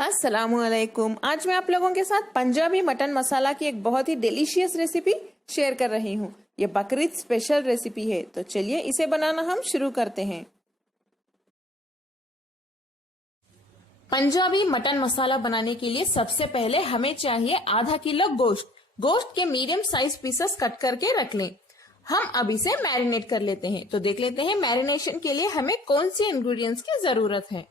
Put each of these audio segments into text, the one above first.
अस्सलामुअलैकुम। आज मैं आप लोगों के साथ पंजाबी मटन मसाला की एक बहुत ही डिलीशियस रेसिपी शेयर कर रही हूँ। ये बकरीद स्पेशल रेसिपी है, तो चलिए इसे बनाना हम शुरू करते हैं। पंजाबी मटन मसाला बनाने के लिए सबसे पहले हमें चाहिए आधा किलो गोश्त। गोश्त के मीडियम साइज पीसेस कट करके रख लें। हम अब इसे मैरिनेट कर लेते हैं। तो देख लेते हैं मैरिनेशन के लिए हमें कौन सी इंग्रेडिएंट्स की जरूरत है।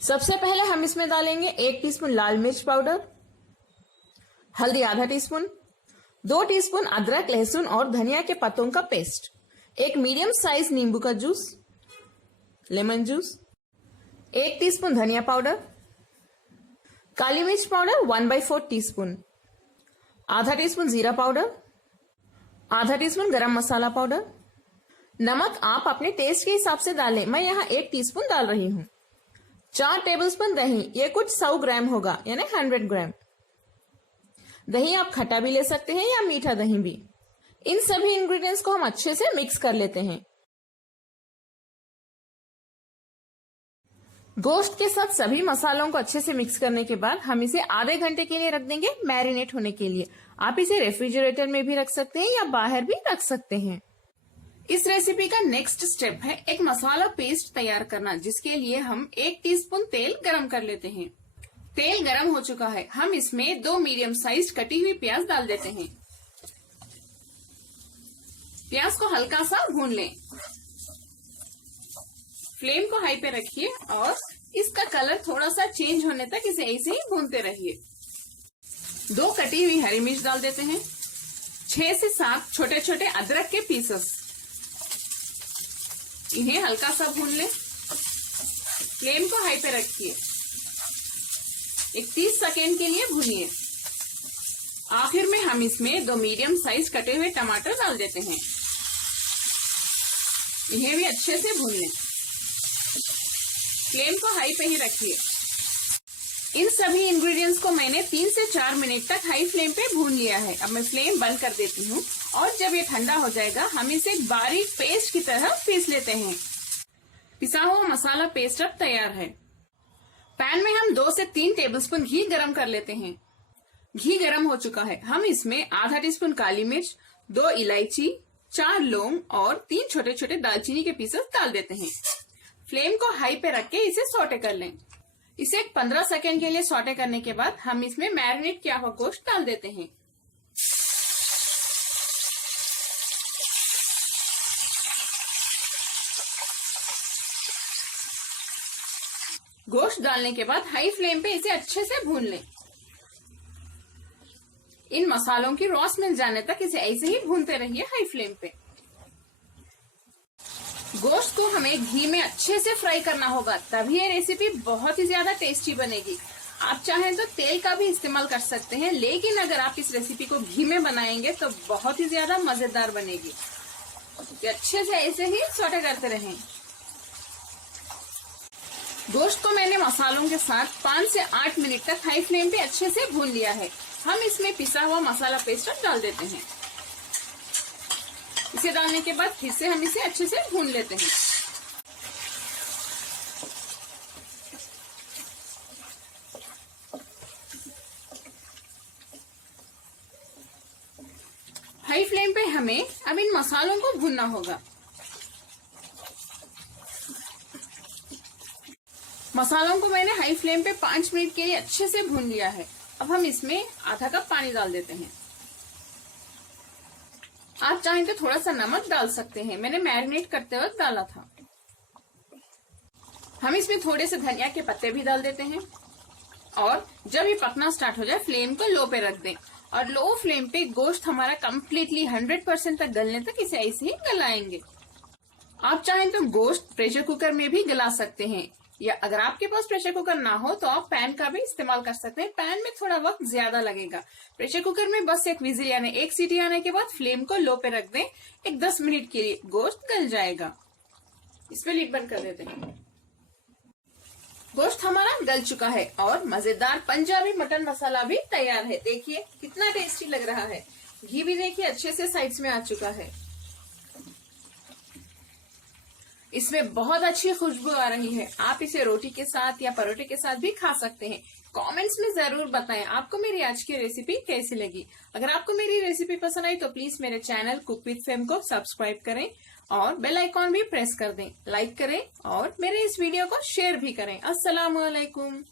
सबसे पहले हम इसमें डालेंगे 1 टीस्पून लाल मिर्च पाउडर, हल्दी आधा टीस्पून, 2 टीस्पून अदरक लहसुन और धनिया के पत्तों का पेस्ट, 1 मीडियम साइज नींबू का जूस, लेमन जूस, 1 टीस्पून धनिया पाउडर, काली मिर्च पाउडर 1/4 टीस्पून, आधा टीस्पून जीरा पाउडर, आधा टीस्पून गरम मसाला पाउडर। नमक आप अपने टेस्ट के हिसाब से डालें। मैं यहाँ 1 टीस्पून डाल रही हूँ। 4 टेबलस्पून दही, ये कुछ 100 ग्राम होगा, यानी 100 ग्राम। दही आप खट्टा भी ले सकते हैं या मीठा दही भी। इन सभी इंग्रेडिएंट्स को हम अच्छे से मिक्स कर लेते हैं। गोश्त के साथ सभी मसालों को अच्छे से मिक्स करने के बाद हम इसे आधे घंटे के लिए रख देंगे मैरिनेट होने के लिए। आप इसे रेफ्रिजरेटर में भी रख सकते हैं या बाहर भी रख सकते हैं। इस रेसिपी का नेक्स्ट स्टेप है एक मसाला पेस्ट तैयार करना, जिसके लिए हम 1 टीस्पून तेल गरम कर लेते हैं। तेल गरम हो चुका है। हम इसमें 2 मीडियम साइज कटी हुई प्याज डाल देते हैं। प्याज को हल्का सा भून लें। फ्लेम को हाई पे रखिए और इसका कलर थोड़ा सा चेंज होने तक इसे ऐसे ही भूनते रहिए। 2 कटी हुई हरी मिर्च डाल देते हैं। 6 से 7 छोटे छोटे अदरक के पीसेस, इन्हें हल्का सा भून लें। फ्लेम को हाई पे रखिए। 30 सेकेंड के लिए भूनिए। आखिर में हम इसमें 2 मीडियम साइज कटे हुए टमाटर डाल देते हैं। इन्हें भी अच्छे से भून लें। फ्लेम को हाई पे ही रखिए। इन सभी इंग्रेडिएंट्स को मैंने 3 से 4 मिनट तक हाई फ्लेम पे भून लिया है। अब मैं फ्लेम बंद कर देती हूँ और जब ये ठंडा हो जाएगा हम इसे बारीक पेस्ट की तरह पीस लेते हैं। पिसा हुआ मसाला पेस्ट अब तैयार है। पैन में हम 2 से 3 टेबलस्पून घी गरम कर लेते हैं। घी गरम हो चुका है। हम इसमें आधा टीस्पून काली मिर्च, 2 इलायची, 4 लौंग और 3 छोटे छोटे दालचीनी के पीसेस डाल देते हैं। फ्लेम को हाई पे रख के इसे सौटे कर लें। इसे 15 सेकेंड के लिए सौटे करने के बाद हम इसमें मैरिनेट किया हुआ गोश्त डाल देते हैं। गोश्त डालने के बाद हाई फ्लेम पे इसे अच्छे से भून लें। इन मसालों की रॉस मिल जाने तक इसे ऐसे ही भूनते रहिए हाई फ्लेम पे। गोश्त को हमें घी में अच्छे से फ्राई करना होगा, तभी ये रेसिपी बहुत ही ज्यादा टेस्टी बनेगी। आप चाहें तो तेल का भी इस्तेमाल कर सकते हैं, लेकिन अगर आप इस रेसिपी को घी में बनाएंगे तो बहुत ही ज्यादा मजेदार बनेगी। तो अच्छे से ऐसे ही सौटे करते रहें। गोश्त को मैंने मसालों के साथ 5 से 8 मिनट तक हाई फ्लेम पे अच्छे से भून लिया है। हम इसमें पिसा हुआ मसाला पेस्ट डाल देते हैं। इसे डालने के बाद फिर से हम इसे अच्छे से भून लेते हैं। हाई फ्लेम पे हमें अब इन मसालों को भूनना होगा। मसालों को मैंने हाई फ्लेम पे 5 मिनट के लिए अच्छे से भून लिया है। अब हम इसमें आधा कप पानी डाल देते हैं। आप चाहें तो थोड़ा सा नमक डाल सकते हैं, मैंने मैरिनेट करते वक्त डाला था। हम इसमें थोड़े से धनिया के पत्ते भी डाल देते हैं और जब ये पकना स्टार्ट हो जाए फ्लेम को लो पे रख दें और लो फ्लेम पे गोश्त हमारा कंप्लीटली 100% तक गलने तक इसे ऐसे ही गलाएंगे। आप चाहें तो गोश्त प्रेशर कुकर में भी गला सकते हैं, या अगर आपके पास प्रेशर कुकर ना हो तो आप पैन का भी इस्तेमाल कर सकते हैं। पैन में थोड़ा वक्त ज्यादा लगेगा। प्रेशर कुकर में बस 1 विजिल यानी 1 सीटी आने के बाद फ्लेम को लो पे रख दें। 10 मिनट के लिए गोश्त गल जाएगा। इस पे लिड बंद कर देते हैं। गोश्त हमारा गल चुका है और मजेदार पंजाबी मटन मसाला भी तैयार है। देखिए कितना टेस्टी लग रहा है। घी भी देखिए अच्छे से साइड्स में आ चुका है। इसमें बहुत अच्छी खुशबू आ रही है। आप इसे रोटी के साथ या परोठे के साथ भी खा सकते हैं। कमेंट्स में जरूर बताएं आपको मेरी आज की रेसिपी कैसी लगी। अगर आपको मेरी रेसिपी पसंद आई तो प्लीज मेरे चैनल कुक विद फेम को सब्सक्राइब करें और बेल आइकॉन भी प्रेस कर दें। लाइक करें और मेरे इस वीडियो को शेयर भी करें। अस्सलाम वालेकुम।